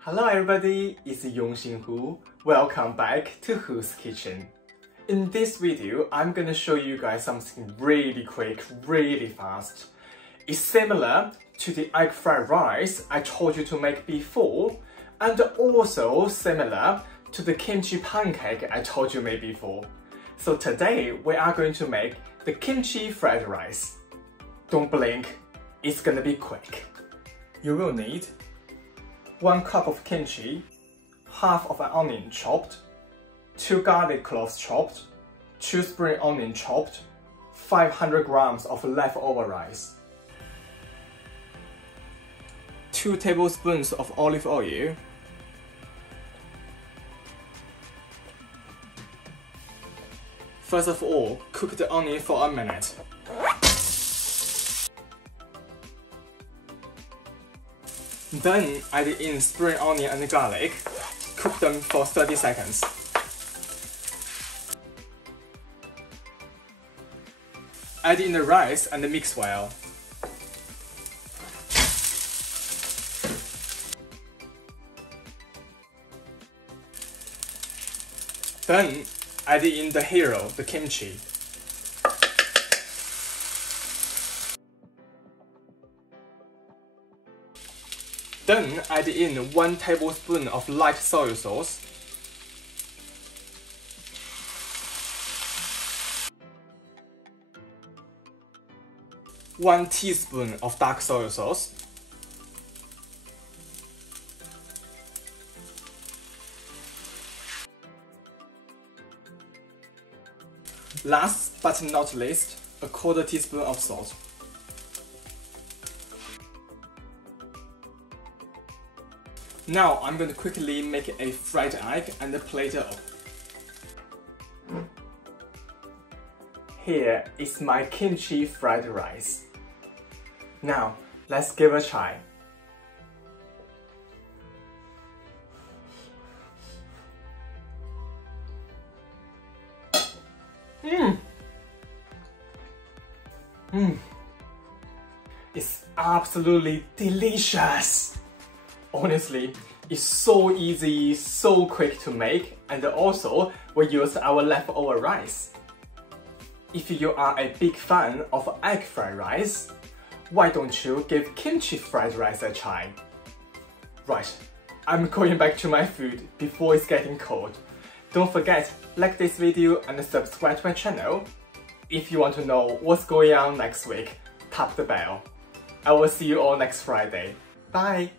Hello everybody, it's Yongxin Hu. Welcome back to Hu's Kitchen. In this video, I'm gonna show you guys something really quick, really fast. It's similar to the egg fried rice I told you to make before, and also similar to the kimchi pancake I told you made before. So today, we are going to make the kimchi fried rice. Don't blink, it's gonna be quick. You will need 1 cup of kimchi, half of an onion chopped, 2 garlic cloves chopped, 2 spring onion chopped, 500 grams of leftover rice, 2 tablespoons of olive oil, First of all, cook the onion for a minute. Then add in spring onion and garlic. Cook them for 30 seconds. Add in the rice and mix well. Then add in the hero, the kimchi. Then add in 1 tablespoon of light soy sauce, one teaspoon of dark soy sauce, last but not least, a 1/4 teaspoon of salt. Now I'm going to quickly make a fried egg and plate it up. Here is my kimchi fried rice. Now let's give it a try. It's absolutely delicious! Honestly, it's so easy, so quick to make, and also we use our leftover rice. If you are a big fan of egg fried rice, why don't you give kimchi fried rice a try? Right, I'm going back to my food before it's getting cold. Don't forget, like this video and subscribe to my channel. If you want to know what's going on next week, tap the bell. I will see you all next Friday. Bye!